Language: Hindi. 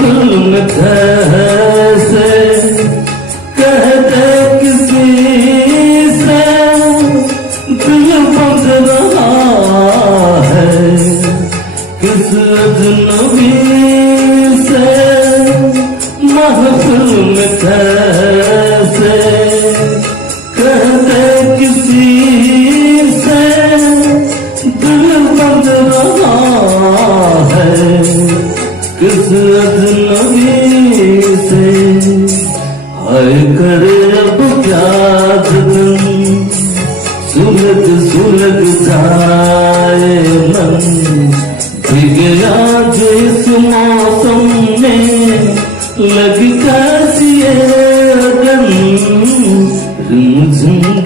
महफिल में कैसे कहते किसी से दिल बंध रहा है, किस अजनबी से महफिल में कैसे कहते किसी से दिल बंध रहा है, किस अजनबी से। हाय करे अब क्या जुल्म, सुलग सुलग जाए मन, गया जिस मौसम में लगी कैसी लगन, रिमझिम